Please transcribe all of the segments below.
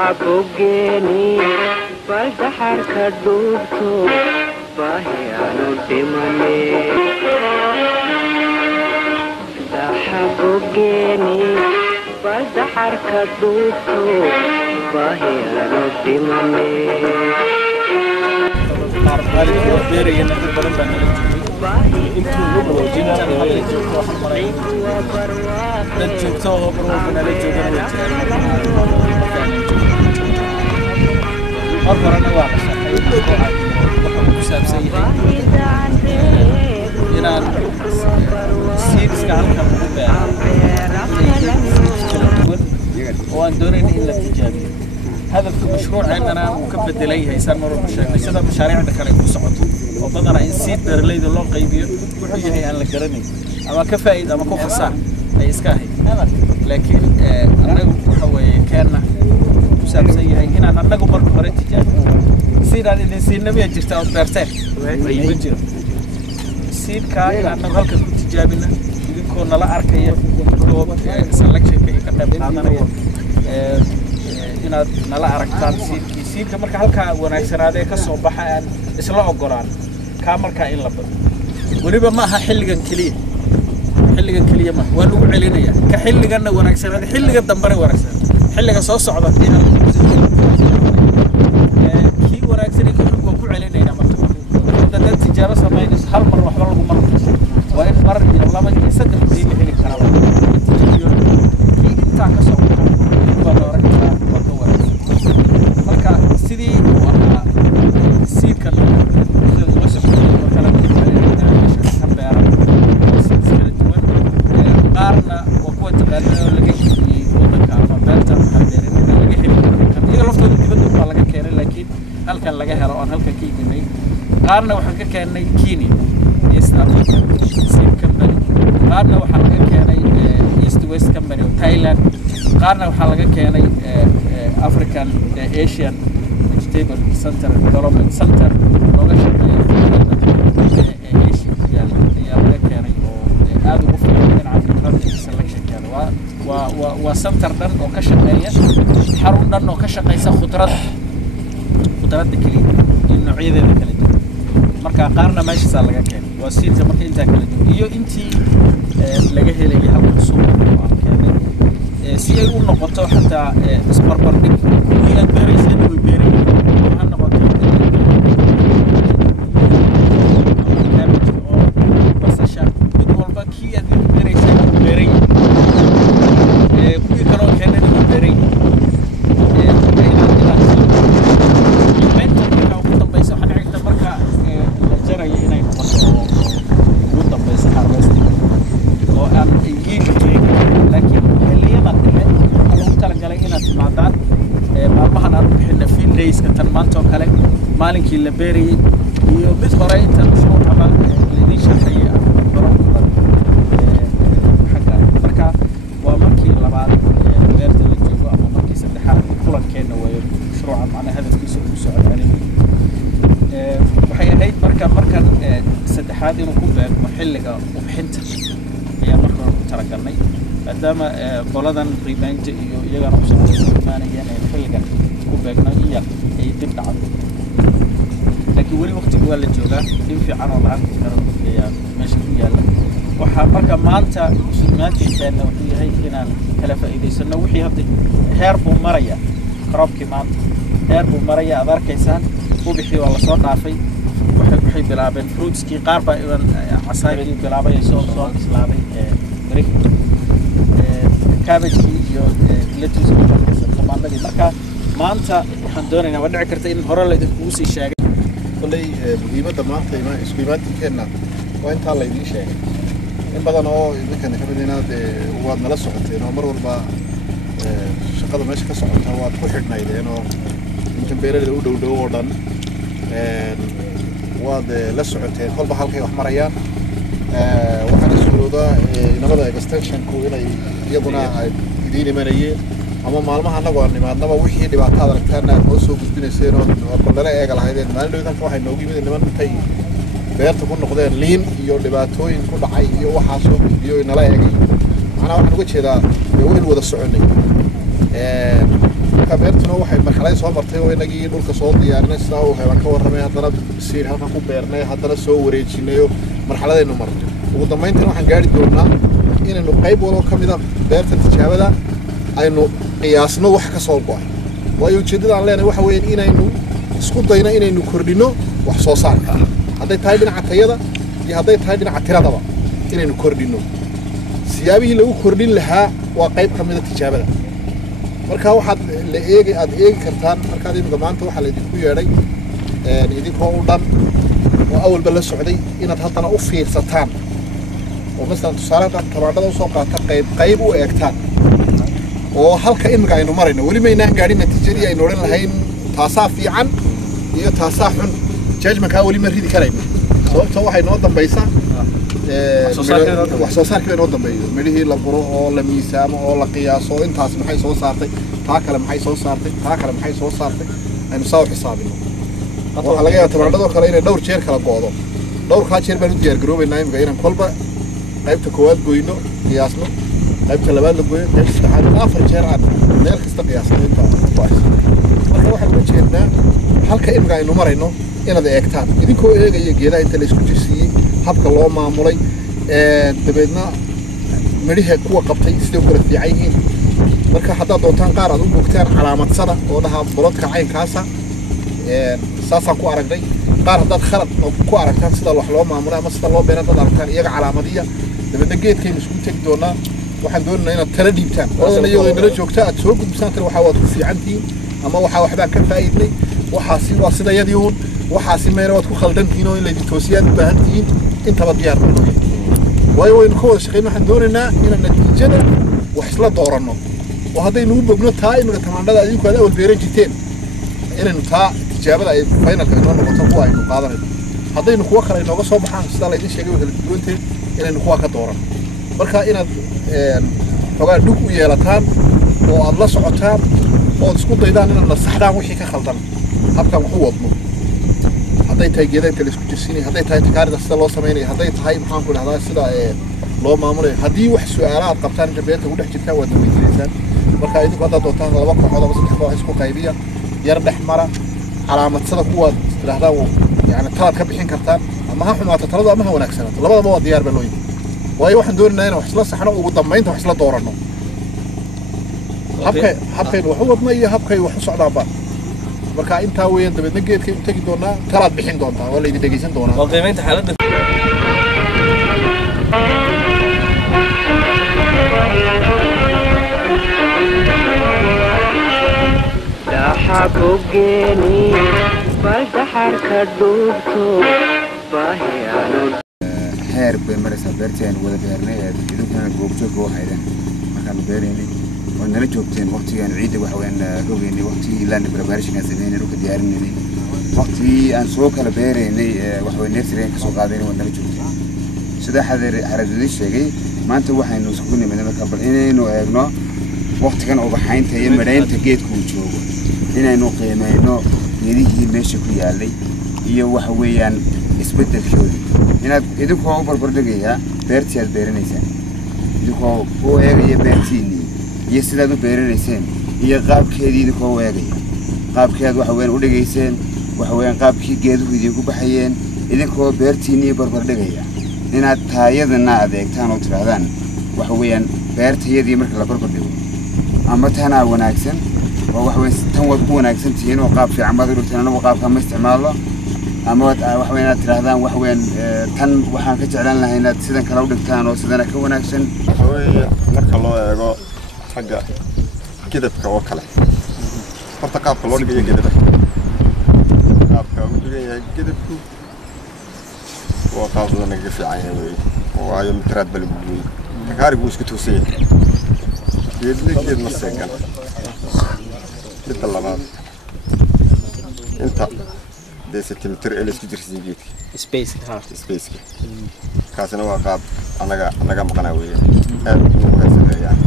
حبوجيني فالبحر كدوبتو باهيانو دماني حبوجيني فالبحر كدوبتو باهيانو دماني هذا المشروع عندنا مكبد إليه يسمى المشاريع مشاريع دخلت وصعد وضمنا إنسيد برليد الله قيبير وحجه هي أن الجرني أما كفائد أما كخسارة أي إسكاهي لكن أنا هو كان مساب زي هاي هنا أنا نقول مرة مرة تجاري سير على الإنسان نبي أجرت أو برتاح يبجر سير كائن أنا غلق تجارينا يكون لا أركيه هو سelection كي كتب هذا inaad nala aragtaan siirka marka halka wanaagsanaaday ka soo baxaan isla ogoraan ka marka in la bado waliba ma aha xilligan kaliya ma waa lagu celinaya ka xilliganna wanaagsanaaday xilliga dambana wanaagsan xilliga soo socda ki wanaagsanay ku celinayna marka dad tijaabo sameeyay hal mar waxba lagu maro waa in mar iyo laba iyo saddex diin la heli karaa ki inta ka soo sidii waa siidkan qaarna waa kuwa taqaanaa laga heli wadanka ama beerta xabeerin laga heli iyaga laftooda dibadda waa laga keenay laakiin halkan laga helo aan halkan ka iibinay qaarna waxaan ka keenay Kenya East Africa Seed Company qaarna waxaan laga keenay East West Company oo Thailand qaarna waxaan laga keenay African Asian Vegetable Center Development Center looga shaqeeyo ayaa laga keenay oo aad ugu fiican dhinaca fikrada selection waa center dhan oo ka shaqeeya xarun dhan oo ka shaqeysa khudradda kaliya iyo noocyadeeda kala duwan marka qaarna meesha laga keenay waa siidka marka inta kala duwan iyo intii laga helay halka suuqa keenay si ay u noqoto xataa isbarbar dhig iyo beeraysan way beeray waxaan noqotay basasha mid walba kii aad beeraysan beeray kuwii kale oo keenay beeray ugu dambaysa waxaan xigta marka la jarayo inay noqoto ugu dambaysa harvesting oo aan iibin laakiin xilliyada lagu talagalay inaad timaadaan maalmahan aan bixina field days ka tan maanta oo kale maalinkii la beerayay iyo mid hore inta mashruuca la idin sharxay marka waa markii labaad beerta la joogo ama markii saddexaad kulankeena weeyo mashruuca macnaha hadafkiisa uu socday waxay ahayd markan saddexaad inuu ku beegmo xilliga ubixinta ayaa marka ku talagalnay maadaama qoladan qiimaynta iyo iyagana u soo imaanayaan xilligan ku beegno iyo ay dib dhacdo laakiin weli waqtiga waa la joogaa in fiican oo lacag karo ayaa meesha ku yaala waxa marka maanta suumaantiisana wuxuu yahay inaan kala faa'iideysano wixii hadda heer buu maraya crop-kii maanta heer buu maraya aad arkaysaan ubixii waa la soo dhaafay waxay bilaabeen fruitskii qaar baa iban casaayii bilaabay soo islaamay barihi cabbage iyo lettuce tamaandadii marka maanta waxaan doonaynaa waa dhici karta in hore la idinku sii sheegay kulay muhiimadda maanta isku imaatinkeena waa intaa la idin sheegay in badan oo idinkan ka mid inaad waad nala socoteen oo mar walba shaqada meesha ka socota waad ku xidhnaydeen oo inta beeraleyda u dhow oo dhan waad la socoteen kolba halkay wax marayaan waxaan suuroodaa inamada extensionku inay iyaguna ay idiin imanayeen ama maalmaha anagoo aan nimaadnaba wixii dhibaatada aragtaana aad noo soo gudbinayseen oo baldale eega lahaydeen maalin dhowdanka waxay noogu yimid niman intay beerta ku noqdeen liin iyo dhibaatooyin ku dhacay iyo waxaa soo gudbiyo nala eegay macnaa waxaan uga jeedaa waynu wada soconay marka beertuna waxay marxalad soo martay oo inagii dhulka soo diyaarinay sida uu heelan ka warramay haddana siir halka ku beernay haddana soo wareejinay marxaladaynu martay ugu dambeyntii waxaan gaari doonaa inaynu qayb walba ka mid ah beerta tijaabada aynu qiyaasno wax ka soo go'ay waayo ujeedada aan leenahay waxa weeye inaynu isku dayno inaynu kordhino wax soo saarka hadday tahay dhinaca tayada iyo hadday tahay dhinaca tiradaba inaynu kordhino siyaabihii lagu kordhin lahaa waa qayb ka mid ah tijaabada marka waxaad aad eegi kartaan markaad imika maanta waxaa laydinku yeedhay idinkoo u dhan oo awalba la socday inaad haddana u fiirsataan oo masalan tusaale haddaad tamaandhada usoo qaata qayb u eegtaan oo halka imika aynu marayno weli maynaan gaadhin natiijadii aynu odhan lahayn taasaa fiican iyo taasaa xun judgmentkaa weli ma ridi karayno sababtoo waxay noo dambaysaa wax soo saarkii bay noo dambeeyo midhihii la guro oo la miisaamo oo la qiyaaso intaas maxay soo saartay taa kale maxay soo saartay taa kale maxay soo saartay aynu saa u xisaabino waxaa laga yaabaa tamaandhadoo kale inay dhowr jeer kala go'do dhowrkaa jeer baan u diyaargaroobaynaa imika inaan kolba qaybta koowaad goyno qiyaasno qaybta labaad la goyo qaybta saddexaad 4 jeer aan meel kasta qiyaasno inta ku hayso marka waxaan uga jeednaa halka imika aynu marayno inaad eegtaan idinkoo eegaya geedaha inta la isku jirsiiyey habka loo maamulay dabeedna midhaha kuwa qabtay sidoo kale fiican yihiin marka haddaad doontaan qaar aad u bogtaan calaamadsada oo dhaha bolodka caynkaasa saasaan ku aragnay qaar haddaad khalad ku aragtaan sida wax loo maamulay ama sida loo beera dad aragtaan iyaga calaamadiya dabeedna geedkaynu isku tegi doonaa waxaan doonaynaa inaad tala dhiibtaan oodana iyadoo nala joogta aad soo gudbisaan kale waxaa waad ku fiicantihiin ama waxaa waxbaan ka faa'iidnay waxaasi waa sidayadii uun waxaasi meena waad ku khaldantihiin oo in laydin toosiyaan u baahan tihiin intaba diyaar baynu waayo waynu ka wada shaqayn waxaan doonaynaa inaan natiijada wax isla dooranno oo haddaynu u bogno taa imika tamaandhada adinku aad awal beeran jirteen inaynu taa tijaabada ay finalka inoo noqoto kuwa aynu qaadanayno haddaynu kuwa kale inooga soo baxaan sidaa laydin sheegay way kala duwanteen inaynu kuwa ka dooranno marka inaad xogaa dhug u yeelataan oo aad la socotaan oo isku daydaan inaad nasaxdaan wixii ka khaldan habkan wax u wadno hadday tahay geedaha inta la isku jirsiinay hadday tahay takaarida sida loo samaynayo hadday tahay maxaan ku dhahdaa sida loo maamulayo haddii wax su'aalaha aad qabtaan inta beerta ku dhex jirtaan waad weydiinaysaan marka idinku haddaad doontaan 2 kooxood ama 3 koox isku qaybiya yar dhex mara calaamadsada kuwaad tidhaahdaan yani talaad ka bixin kartaan ama ha xumaato talada ama ha wanaagsanaato labadaba waa diyaar baa loo yimi waayo waxaan doonaynaa inaan wax isla saxno ugu dambaynta wax isla dooranno habkaynu wax u wadno iyo habkay wax u socdaanba marka intaa weeyaan dabeedna geedkay u tegi doonaa talaad bixin doontaa waa laydin dhegeysan doonaa waa qiimaynta xaaladda daxabogeni baldaxarka dhuubto baahiyaanu heer bay maraysaa beerteen wada beernay idinkana goobjoog oo haydan markaanu beeraynay oo nala joogteen waqtigaan ciidda waxa weeyaan rogeynay waqtigii land preparation aan sameynay dhulka diyaarinay waqtigii aan soo kala beeraynay waxa weeyaan nursery ka soo qaadaynay oo nala joogteen sida xaradii sheegay maanta waxaynu isku nimid marka bal inaynu eegno waqtigan oo baxaynta iyo madhaynta geedku uu joogo inaynu qiimeeyno geedihii meesha ku yaalay iyo waxa weeyaan isbeddelkooda inaad idinkoo u barbardhigayaa beertii aad beeranaysaan idinkoo u eegaya beertiinii iyo sidaad u beeranayseen iyo qaabkeedii idinkoo u eegaya qaabkeed waxa weeyaan u dhigayseen waxa weeyaan qaabkii geeduhu idinku baxayeen idinkoo beertiinii barbardhigaya inaad taayadana adeegtaan oo tidhaahdaan waxa weeyaan beertayadii marka la barbardhigo ama tanaa wanaagsan oo waxa weeyaan tan waad ku wanaagsan tihiin oo qaab fiican baad u dhigtaan anagu qaabka ma isticmaalo ama waxa weeyaan aad tidhaahdaan waxa weeyaan tan waxaan ka jeclaan lahaa inaad sidan kale u dhigtaan oo sidana ka wanaagsan waxa weeye marka loo eego xagga gedabka oo kale horta qaabka loo dhigayo gedabka qaabka uu dhigan yahay gedabku waa qaab naga fiican yahay weeye waayo mitraad bal weeye takaarigu isku toosan yahay geed ma seegan midda labaad inta de centimeter ee isku jirsiin geedka space kaasina waa qaab anaga maqnaa weeye aad u wanaagsan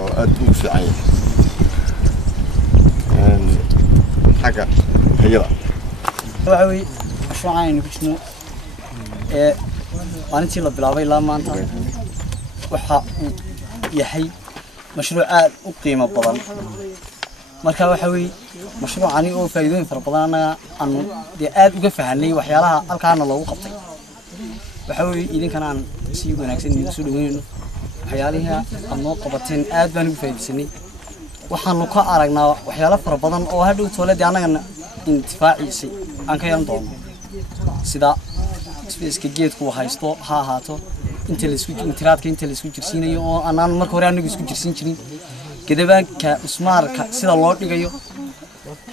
oo aad u fiican yahay xagga hayada waxa weeye mashruucan aynu ku jirno maalintii la bilaabay ilaa maanta waxa uu yahay mashruuc aad u qiimo badan marka waxa weey mashruucani oo faa'iidooyin fara badan aanu aad uga fahanay waxyaalaha halkaana loogu qabtay waxa weey idinkana aan si wanaagsan idin soo dhaweeyno waxyaalaha aan noo qabateen aad baan uga faa'iideysanay waxaanu ka aragnaa waxyaalo fara badan oo hadhow toolada anagana intifaaciisay aan ka yeelan doono sida space-ka geedku haysto ha ahaato inta la isku intiraadka inta la isku jirsiinayo oo aanan marka hore anigu isku jirsin jirin gadabaanka ismaarka sida loo dhigayo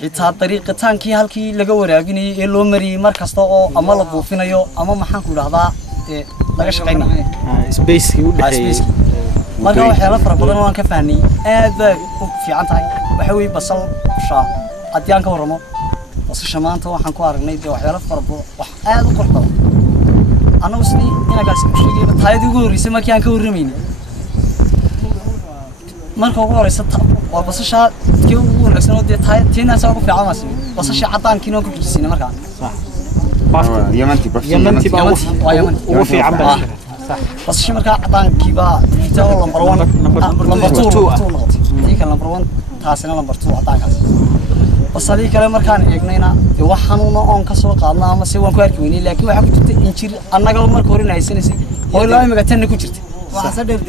xitaa dariiqitaankii halkii laga waraabinayay ee loo mariyay mar kasta oo ama la buufinayo ama maxaan ku dhahdaa laga shaqeynayo space-kii u dhaxeeyay marka waxyaalo fara badan oo aan ka fahnay aad bay u fiican tahay waxa weey basal shaa haddii aan ka warramo basasha maanta waxaan ku aragnay waxyaalo fara badan wax aad u qurux badan anagu sidii inagaas u sheegayba taayadii ugu horreysay markii aan ka warramaynay marka ugu horeysa waa basasha tii ugu wanaagsan oo tiinaas ugu fiican ma simin basasha cadaankii oo ku jirsiinay markaa يمنتي ugu fiican baa basasha markaa cadaankii baa tii oo number 1 number 2 tii kale number 1 taasina number 2 cadaankaas basalii kale markaan eegnayna waxaanu oon ka soo qaadnaa ama si waan ku arki weynay laakiin waxa ku jirta injir annaga marka hore haysanaysi oo ilaa imiga tan ku jirta waxa sadheer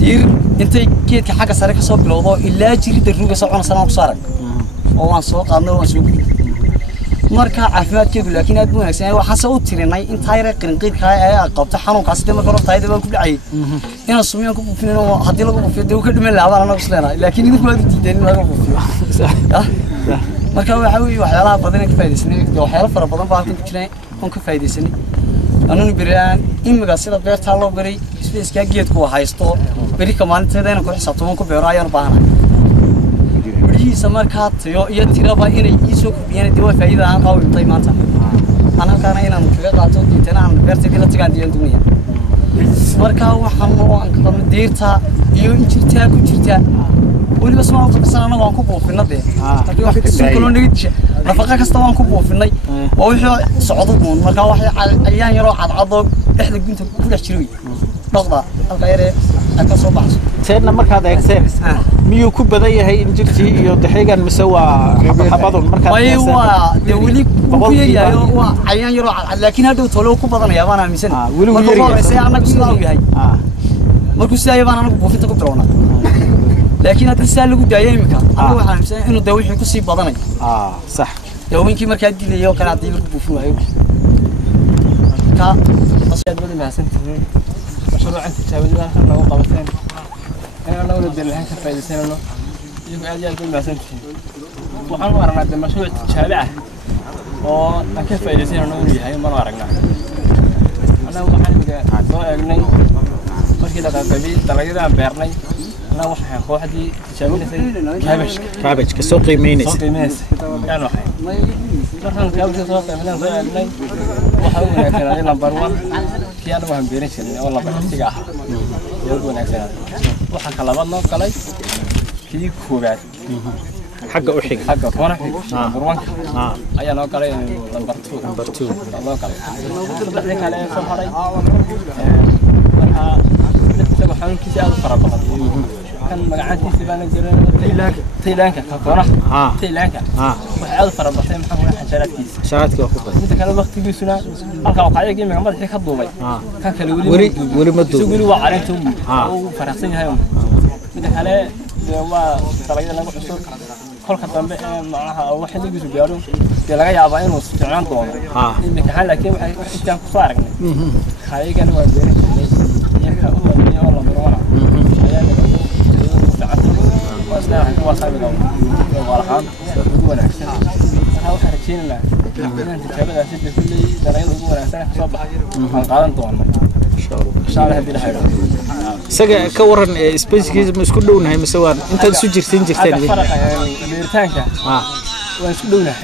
dir intay geedka xagga sare ka soo bilowdo ilaa jirida ruuga soo cunaysan ku saaray oo waan soo qaadnay oo soo gudbay marka caafimaadkeedu laakiin aad u wanaagsan waxa soo tirinay in taayre qrinqiidka ay qabto xanuunkaas dib marka hore taayada baan ku dhacay inaan sumiyan ku buufinayno hadii lagu buufiyo dee ka dhiman lahayn anagu isleenahay laakiin idinku ma diideen in lagu buufiyo marka waxa weey waxyaalaha badan ka faa'iideysanay waxyaalo fara badan baa ku jiray oo ka faa'iideysanay anuu biraan imiga sida beerta loo baray space-ka geedku haysto bari ka maalinteeda inaan ku xisaabtamo ku beero ayaan baahanahay bariisa markaa tayo iyo tiraba inay ii soo kordhiyaan dib u faa'iido aan qaawintay maanta ana kana inaan kaga qaato diintana aan beerta bila tagaan diyan dumiya marka waxaan oo aan ka qabno deerta iyo injirta ku jirta waliba soo qabsan anagu aan ku buufinay hadii wax ka soo kaloon dhigid nafaqa kasta waan ku buufinay oo wixii socdo guun marka wax ayaan yaro cadcado dhexda gunta ku dhex jiray dhaqda halka yare ka soo baxso teedna markaad eegteen miyuu ku badan yahay injirtii iyo daxigan mise waa xabadun markaad eegteen waa de wali ku yahay waa ayaan yaro cadcad laakiin hadhow tolo ku badanaya baan aaminsan wali uu yahay anagu sidoo yahay markuu sidaay baan anagu buufinta ku bilownaa laakiin hadii saa lagu daayay imika anigu waxaan aaminsan inuu dawo wixii ku sii badanay صح dawooyinkii markaa dilayo kana hadii lagu buufin waayo ka asiyad wada maasantiin mashruucan tijaabada halkan lagu qabateen ana wada dirlahan ka faa'iideysanayno iyagu aad iyo aad u maasantiin waxaan u aragnaa mashruuc tijaabo ah oo aan ka faa'iideysanayno inuu yahay ma aragnaa ana waxaan soo eegnay markii la qaybiyay dalagyada aan beernay أنا واحد واحدي تشابه كابج كسوق يمينيس كان واحد مثلا كابج سوق يمينيس زي وحاول كان نمبر 1 كيانو وهم بيريش والله بحسيقه يقول نكسر waxa kala badno kalay kii koobaad xagga u xig xagga qoraxi burwanka ayaa noo kalay number 2 loo kalay dadka kale soo haray waxaan kiisa aad fara badan kan magacaantiisa baan jiray taylaanka ka qorax taylaanka waxa aad fara badan maxaa ku xasharaadkiisa sharaadka ku badan inta kale waqtigiisuna halka waxa ay qiimaha madaxii ka duubay kan kale wali ma duubay wali waa carintu oo faraxsan yahay inta kale waa talaga lagu cusub kolka dambe macnaha waxa lagu soo gaaro ee laga yaabaa inuu isticmaal doono inta kale laakiin waxa intaan ku soo aragnay xayigan waa beeray يرجع هو اللي والله مرونا أيام وأصلاً هو صاحب الغرقان هو الأحسن هذا واحد شيء لا أنت كابد أسد كل دلائل هو الأحسن صباح قارن طوال إن شاء الله هذه الحاجة سجى كورن سبيس كيز مش كلهم هاي مسوار أنت سجرتين جرتين فرق يعني بيرتانك ونسلونه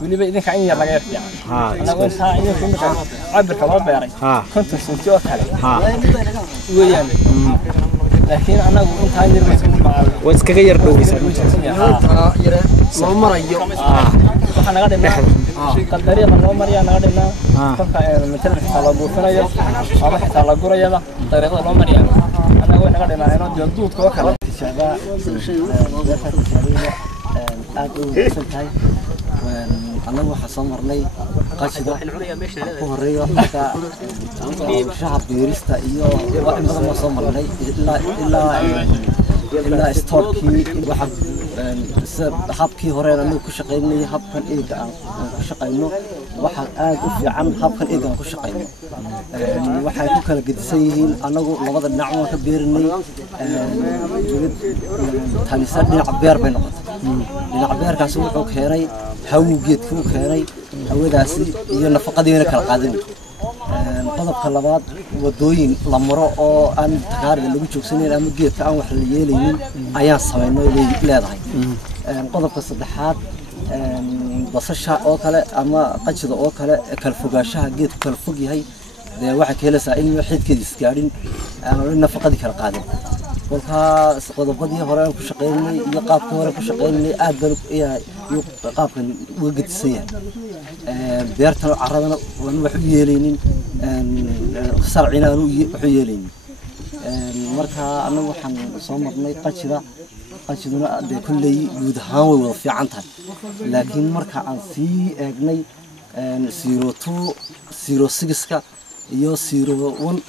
واللي بيدك عيني يلا غير يعني أنا قلت ها عيني في مكان عبر كلام بيري كنت سنتيوك عليه ويعني لكن أنا قلت هاي نرمي مع وتغير دوسة ما مريو waxaan naga dhimay qadariiqa loo mariyaa naga dhimay qofka مثلا xitaa la buufinayo ama xitaa la gurayada dariiqada loo mariyaa anaga way naga dhimay inoo duudka oo kale تشابه beerta tijaabada aad u wanaagsan tahay anagu waxa soo marnay qashida ku horeeyo marka shacab beerista iyo wax badan ma soo marnay ilaa stockii waxa habkii hore anagu ku shaqeynay habkan eega aan ku shaqeyno waxa aad u fiican habkan eega aan ku shaqeyno waxay ku kala gedisan yihiin anagu labada dhinac oo ka beerinay tanisa dhinac beer bay noqotay dhinac beerkaas wuxuu keenay hawo geedku keenay hawadaasi iyo nafaqadeena kala qaadanay qodobka labaad wadooyin la maro oo aan tagaarida lagu joogsaneyn ama geedka aan wax la yeelaynin ayaan sameynay leedahay qodobka saddexaad basasha oo kale ama qajida oo kale kala fogaashaha geedku kala fog yahay waxa keenaysaa in xidkeedis gaadhin ama nafaqadii kala qaadan kolkaas qodobadii hore aan ku shaqeynay iyo qaabkii hore ku shaqeynay aad baan iyo qaabkan uga gedisan yahay beerta caradana wax u yeelaynin sarcina aan wax u yeelaynin marka anagu waxaan soo marnay qajiduna de kulley guud ahaan way wada fiican tahay laakiin marka aan sii eegnay 02 06ka iyo 01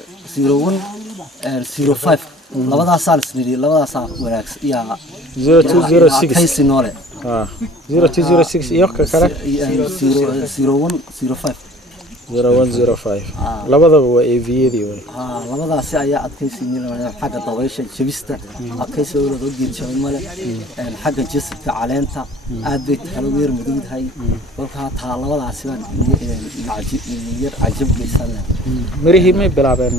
05 labadaas isnidi labadaas wanaagsan ya 0206 kaysi noole 0206 iyo ka kale 0105 0105 labadaba waa AV-yadii way labadaas ayaa adkaysiinayna xagga dabaysha jabista adkaysiga loo geed jabay male xagga jisadka caleenta aad bay kala weer mudugtahay marka taa labadaas baan yar ajab geysan mirihi may bilaabeen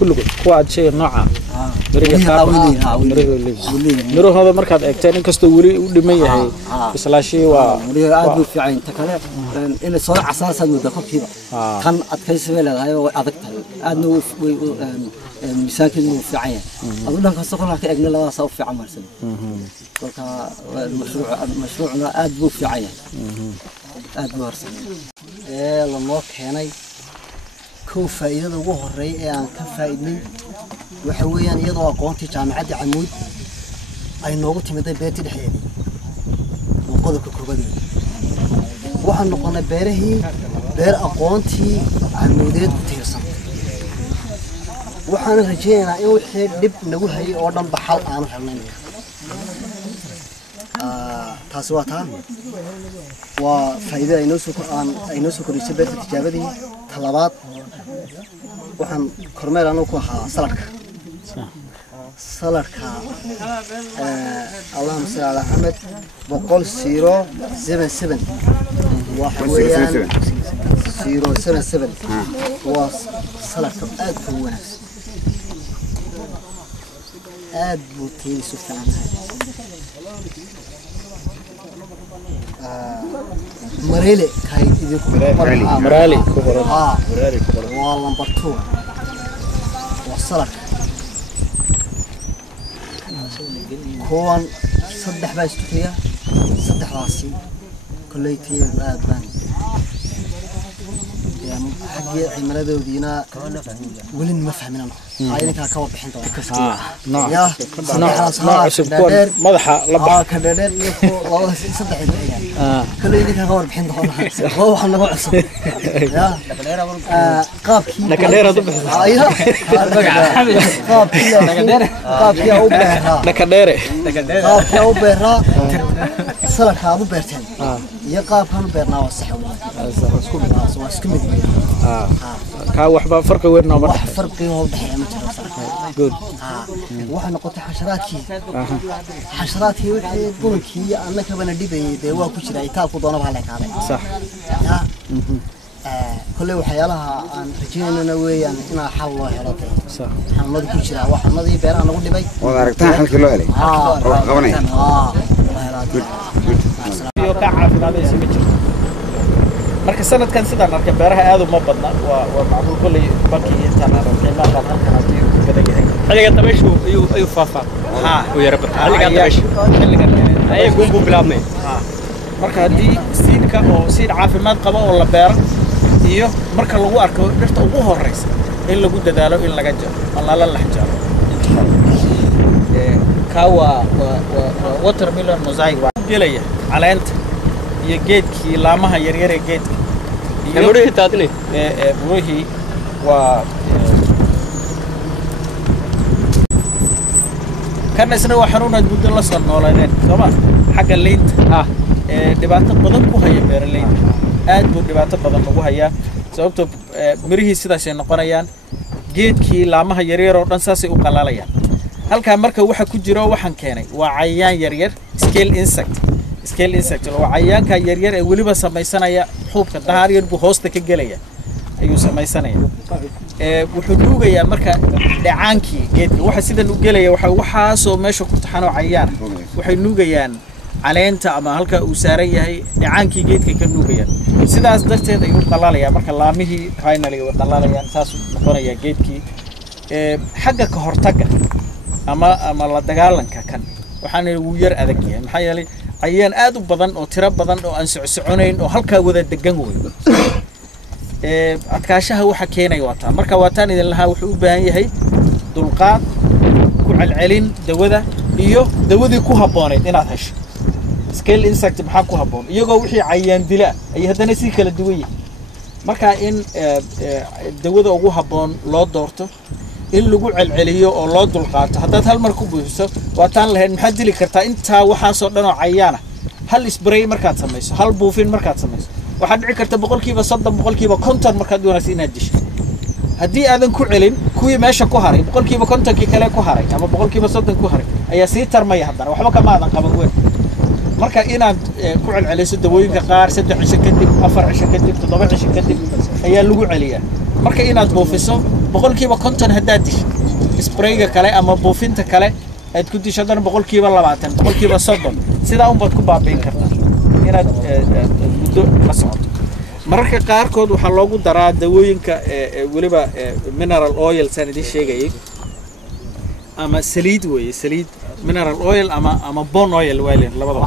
kulligood kuwa aad shay nooca mirahooda markaad eegteen inkastoo weli u dhiman yahay islaashii waa aad u fiican inta kale in soo casaasan muddo qofkiiba kan adkaysiga leedahay way adag tahay aadna way miisaankeedu wuu fiican yahay adu dhanka soo ka eegna labadaas u fiican marsan kolka mashruucna aad buu fiican yahay aad buu harsan lama keenay كو فائدة وجوه الرئي عن كفائدني وحويا يضع قوانتي جامعة عمود أي نقطة مدى بيت الحياة وقدر كوكبدي وحن نقنا بيره بير قوانتي عمودات تيرسم وحن رجينا إيه وحيد دب نقول هاي أردن بحال عن حلنا تاسواتها وفائدة أينوسو كريسي بيت التجابة طلبات waxaan kormeer anu ku ahaa salarka Allahumma salli ala Muhammad 10077 waxa weeyaan 077 waa salarka aad u wanaagsan aad buu tiisu fiican مريلي كاي مرالي كبرى والله مبرتو وصلك كون صدح باستوكيا صدح راسي كليتي الآبان يعني حقي عمرده ودينا ولين ما فهمنا عينك كوا بحين طبعا نعم يا نعم سبكون مضحى لبح كدادر يكو والله صدح كل يديك هور بحين طبعا هو حنا عصب يا قابكي نكدير ضبح ايوه قابكي او بهرا نكدير قابكي او بهرا سلك ابو بيرتين يا قاب كانوا بيرنا وصح كا وحبا فرق وين نمر فرقي هو دحيح ما جود waxaan noqotay xasharaadkii wixii dhulkii annaka bana dhibay de waa ku jira itaalku doonaba hal kaaday صح kulay waxyaalaha aan rajeynayna weeyaan in xal loo helo صح xanuunada ku jira waxaanadii beeraha nagu dhibay wada aragtaan halkii loo helay qabanay iyo ka caafimaadaysi ma jirto marka sanadkan sidaan arkay beeraha aad uma badna waa macquul kulay banki intaan aan qiimaha halkan hadii ku badan yahay xilliga dabayshu ayuu faafaa u yara barka xilliga dabayshu ay gumbu bilaabmay marka hadii siidka oo siid caafimaad qaba oo la beero iyo marka lagu arko dhirta ugu horeysa in lagu dadaalo in laga jaro alla la xjaaro كاوا watermelon mosaic gelaya caleenta iyo geedkii laamaha yaryar ee geedka iyo murihii taadni murihii waa kan isna waa xanuunad muddo la soo noolaadeen sooma xagga leynta dhibaato badan ku haya beeralayda aad buu dhibaato badan ugu hayaa sababtoo mirihii sidaas ay noqonayaan geedkii laamaha yaryar oo dhan saasay u qalalayaan halka marka waxa ku jiro waxaan keenay waa cayayaan yaryar scale insect waa cayayaanka yaryar ee waliba samaysanaya xuubka dahaar yar buu hoosta ka gelaya ayuu samaysanaya wuxuu nuugayaa marka dhacaankii geedka waxa sidan u gelaya waxa soo meesha ku taxano cayayaan waxay nuugayaan caleenta ama halka uu saaran yahay dhacaankii geedka ka nuugayaan sidaas darteed ayuu qalalaya marka laamihii finally way qalalayaan saas noqonaya geedkii xagga ka hortaga ama la dagaalanka kan waxaan uu yar adag yahay maxaa yeelay cayayaan aad u badan oo tiro badan oo aan soconayn oo halka wada degan way adkaashaha waxa keenay wataa marka waataan idin lahaa wuxuu u baahan yahay dulqaad ku celcelin dawada iyo dawadii ku habooneed inaad hesho scale insect maxaa ku haboon iyagoo wixii cayayaan dila ay haddana si kala duwan yihiin marka in dawada ugu haboon loo doorto in lagu celceliyo oo loo dulqaato haddaad hal mar ku buufiso waataan lahayn maxaad dili kartaa intaa waxaasoo dhan oo cayayaana hal spray markaad samayso hal buufin markaad samayso waxaad dhici karta 30% 50% markaad doonayso inaad disho haddii aadan ku celin kuwii meesha ku haray 50% kale ku haray ama 30% ku haray ayaa sii tarmaya haddana waxba kama aadan qaban weyn marka inaad ku celceliso dawooyinka qaar 3 cisho kadib 4 cisho kadib 7 cisho kadib ayaa lagu celiyaa marka inaad buufiso 50% haddaad disho sprayga kale ama buufinta kale aad ku disho haddana 20% 30% sidaa unbaad ku baabi'in kartaa inaad muddo la socoto mararka qaarkood waxaa loogu daraa dawooyinka waliba mineral oil saan idin sheegayay ama saliid weeye saliid mineral oil ama bone oil waalin labada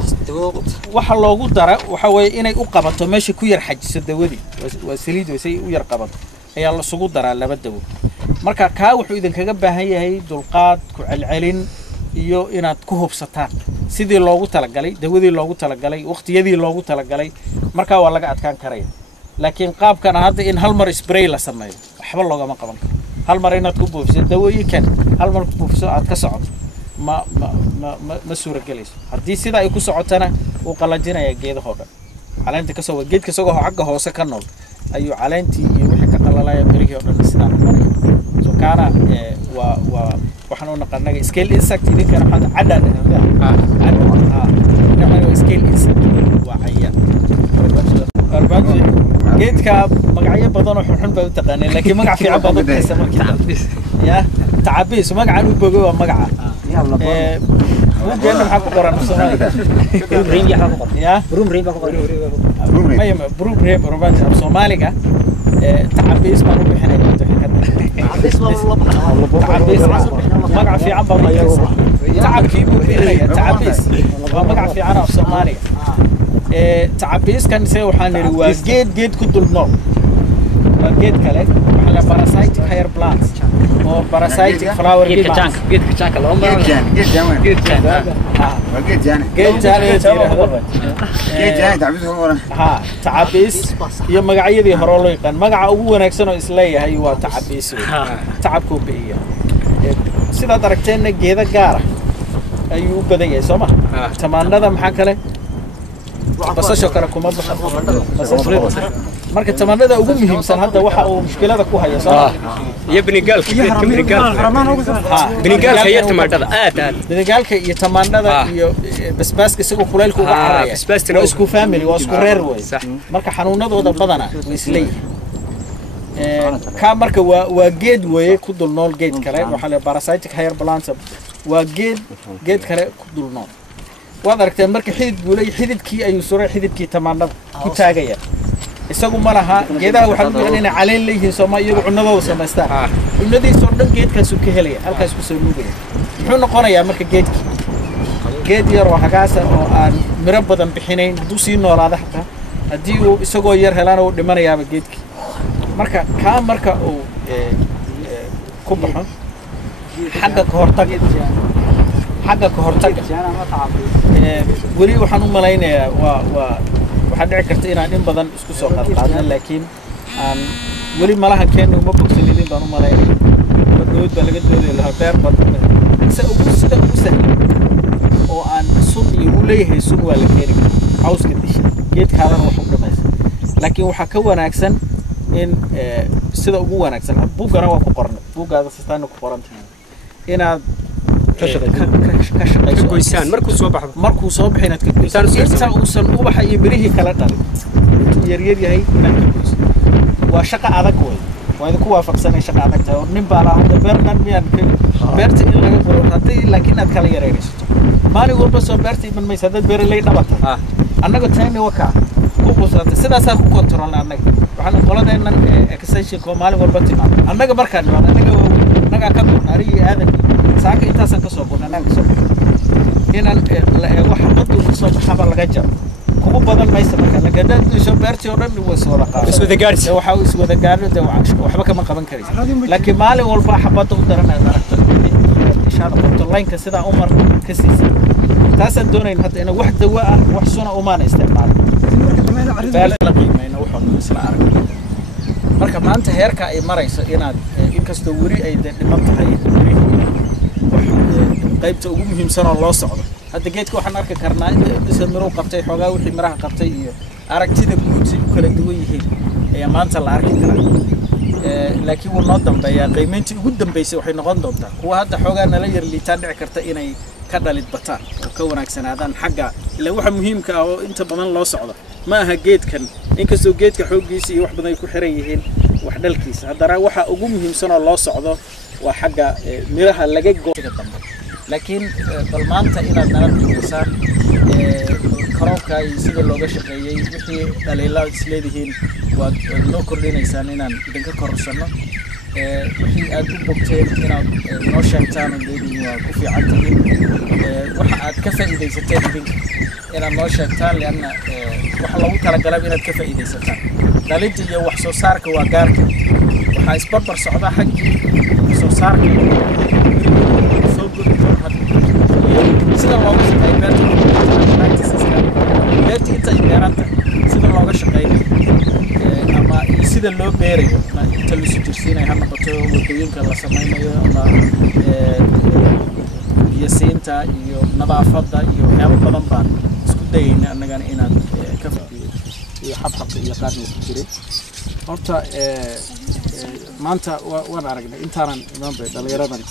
waxa loogu dara waxa weeye inay u qabato meesha ku yar xajiso dawadii waa saliid weysay u yar qabato ayaa la isugu daraa laba dawo marka kaa wuxuu idinkaga baahan yahay dulqaad ku celcelin iyo inaad ku hubsataan sidii loogu talagalay dawadii loogu talagalay waqtiyadii loogu talagalay marka waa laga adkaan karaya laakiin qaabkan hadda in hal mar spray la sameeyo waxba loogama qaban karo hal mar inaad ku buufiso dawooyinkan hal mar ku buufiso aad ka socoto ma suuragelayso haddii sida ay ku socotana uu qalajinaya geedaha dhan caleenta ka soo geedka isagoo xagga hoose ka nool ayuu caleentii iyo wixii ka qalalaya berigii oo dhan sidaa noqonaya so kaana waa waxaan u naqanaga scale insect idinkana waxaad cadaan scale insect waa cayayaan geedka magacyo badan oo xun baa u taqaaneen laakiin magac fiican baad u bixisa markii ya tacabiis magacan u bogo waa magaca buuggeena maxaa ku qoran Soomaaliga Broom Rain Robanti af Soomaaliga tacabiis baan u bixinay magac fiican baa u bixisa tacabkii buu bixinaya tacabiis waa magac fiican af Soomaaliga تعبيس كان يسوي حنري وجيد كدول نور وجيد كله على parasitic hair plants أو parasitic flower plants جيد كتشانك اللهم جيد جان تعبيس هو ها تعبيس يوم مقعية ذي هرولي كان مقع أبوه نكسنه إسليه هي وتعبيس تعبكوا بيه سيدا دركتين جيدا قارة أيوه بدأ يسمع تمام هذا محاكله basasho kale kuma baxo marka tamaanada ugu muhiimsan hadda waxa uu mushkilada ku haya soo iyo binigalka binigalka iyo tamaanada binigalka iyo tamaanada iyo basbaaska isagoo kuleelku uga caraya waa isku family waa isku reer way marka xanuunadooda badana way isleeyihiin ka marka waa geed way ku dul nool geed kale waxa la parasitic hair plants waa geed kale ku dul nool waad aragtay marka xidid guulay xididkii ayuu suray xididkii tamaanada ku taagaya isagu ma laha geedaha waxa lagu yiraahdaa inay caleen leeyihiin Soomaaliya iyagu cunadooda sameystaan cunadiisa oo dhan geedkaas uu ka helaya halkaas ku soo nuugaya muxuu noqonayaa marka geed yar oo hagaasa oo aan miro badan bixinayn hadduu sii noolaado xataa haddii uu isagoo yar helaan uu dhimanayaaba geedkii marka uu ku baxo xagga ka hortag حاجة كهرتاج ولي وحنو ملاينا وحد عكرت إن عندنا بدن إسكوسو قطعنا لكن ولي ملاها كانوا مبكسلين بانو ملاينا بدود بلقت دول الهبار بدنا سأقول وأن سوق يقوليه سوق ولا كيري عاوز كديش جيت كارن وحكم بس لكن وحكوا أحسن إن سيدا أبوه أحسن بوك أنا وكقرن بوك هذا ستانو كقرن إن كويسان مركو صباح هنا إنسان أوصل أوبح يمريه كلا تاري يريد هاي نكتبوس وشقة هذا كوي وإذا كوا فقسنا شقة هذا تاو نبارا هذا بيرنا ميان بيرت إلا يقولون هذي لكن أتكلم يريش ما نقول بس بيرت من ما يسدد بير اللي نبته أنا قلت هني وكا كوكوس هذا سيدا سار كنترول أنا وحنا قلنا إن إكسيش كمال وربتي ما أنا كبركان أنا كابو ناري هذا ساك إنت سنكسبون أنا كسب هنا وحبطوا كسب حبل الرجال كوب بدل ما يسمع كان لقدر يشوف بيرتي ورن وسورة بس وذا قارس هو حاول وذا قارس ده وحبك ما قبل كريس لكن مالي والبا حبطوا درنا دركت إشارة قلت الله إنك سيدا عمر كسيس تاسن دون إن حتى إنه واحد دواء وحصونا أمانة استعمال بالقي ما إنه واحد مسنا عرق مركب ما أنت هيركا أي مرة إن كستوري أي دمت هاي قيبته ugu muhiimsan oo loo socdo hadda geedka waxaan arki karnaa in miro qabtay xogaa wixii miraha qabtay iyo aragtida guud si kala duwan yihiin ayaa maanta la arki karaa laakiin uu noo dambeeyaa qiimeyntii ugu dambeysay waxay noqon doontaa kuwa hadda xogaa nala yar liitaan dhici karta inay ka dhalid bataan oo ka wanaagsanaadaan xagga ila waxa muhiimka ah oo inta badan loo socdo ma aha geedkan inkastoo geedka xoogiisa iyo wax badan ay ku xiran yihiin wax dhalkiisa haddana waxa ugu muhiimsan oo loo socdo waa xagga miraha laga gooyo dambe لكن بالمانتا إلى نرد كروكا يصير اللغة شقية وحي دليلات سليدهين ونوكر لنا إنساننا دنك كرسنا وحي أدو بكتير إنا نوشاكتان وليدين وكوفي عدهين وحي أتكفى إذا يستين دنك إنا نوشاكتان لأن وحي الله تعالى قلب إنا أتكفى إذا يستين دليل جي وحسو سارك وقارك وحي اسبربر صعبا حقي وحسو سارك sida looga shaqeeyo beerta inta ay beeranta sida looga shaqeeyo ama sida loo beerayo inta la sujirsiinayo ha noqoto wadooyinka la samaynayo ama biyasiinta iyo nadaafadda iyo waxyaabo badan baan isku dayayna annagana inaan ka faa'iido iyo xabxabta iyo qaadna isku jiray horta maanta waan aragnay intaanan imaan bay dhalinyaradan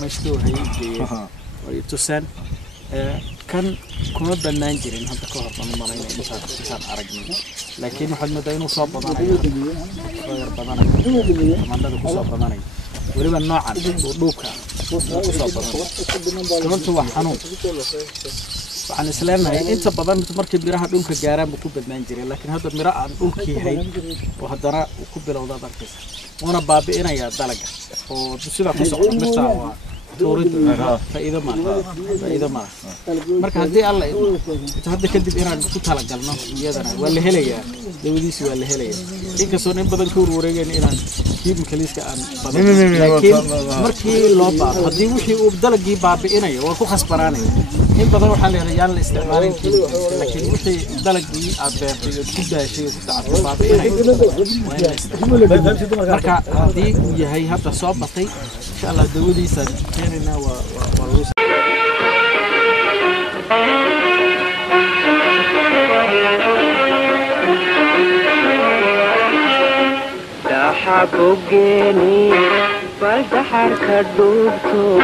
meeshuu hayay ويتوسان كان كنا بنان جرين هذا كهر من ملاين إنسان عرقني لكن واحد مدينه صاب بضاني غير بضاني ما عنده كصاب بضاني ولما نوعا ودوكا كصاب بضاني كمان هو حنون وعن إسلامنا أنت بضان تمركب براها دونك جارم بكوب بنان جرين لكن هذا مراء عن دونكي هاي وهذا راء وكوب لوضع بركز وانا بابي أنا يا دلقة وبسيطة تصعد مثلا توريد فإذا ما مركز هذي الله تهدي كذب إيران كتلا قلنا يدنا ولا هليا دوديس ولا هليا إنك سونين بدل كور ورجعين إيران كيف مكليس كأن لكن مركي لوبا هذي وحي وبدل جيب باب إيران وكو خسبراني إن بدل وحال رجال الاستعمارين لكن وحي بدل جيب عبر كده شيء تعرف باب إيران مركز هذي وهي هذا صعب بطي إن شاء الله دوديس كاننا والروس حبوجيني فالبحر كدوبتو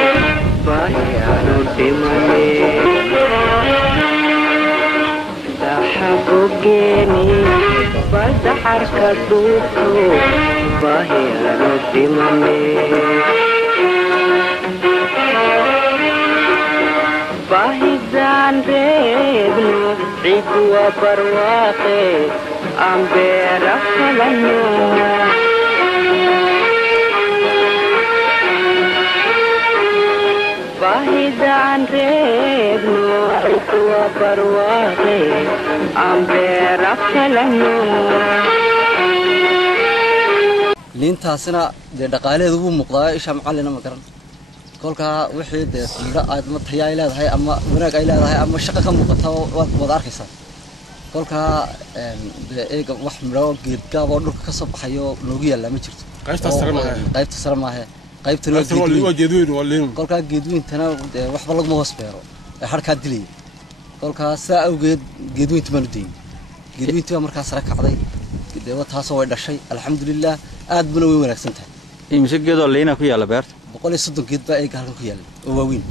بايعانو دماني حبوجيني فالبحر كدوبتو بايعانو دماني باهدان ريبنا عيد وبرواقي عم بيرفلنا باهدان ريبنا عيد وبرواقي عم بيرفلنا لين تاسنا دقالة ذو مقضاء إيش معلنا مكرن kolka wixii de mira aad ma tayaa leedahay ama wanaag ay leedahay ama shaqo ka muuqata waad arkaysaa kolka eega wax miro geed gaab oo dhulka ka soo baxayo loogu yaala ma jirto qaybta sare maaha qaybta loo geedweyn waliin kolka geedweyntana waxba laguma hoos beero harka dilay kolka saa awgeed geedweynta ma ludeeyay geedweynta markaa sare kacday deewa taasoo way dhashay alxamdulillah aad buna way wanaagsan tahay imse geedoo leena ku yaala beerta 130 geed baa ay halkan ku yaala oo waaweyn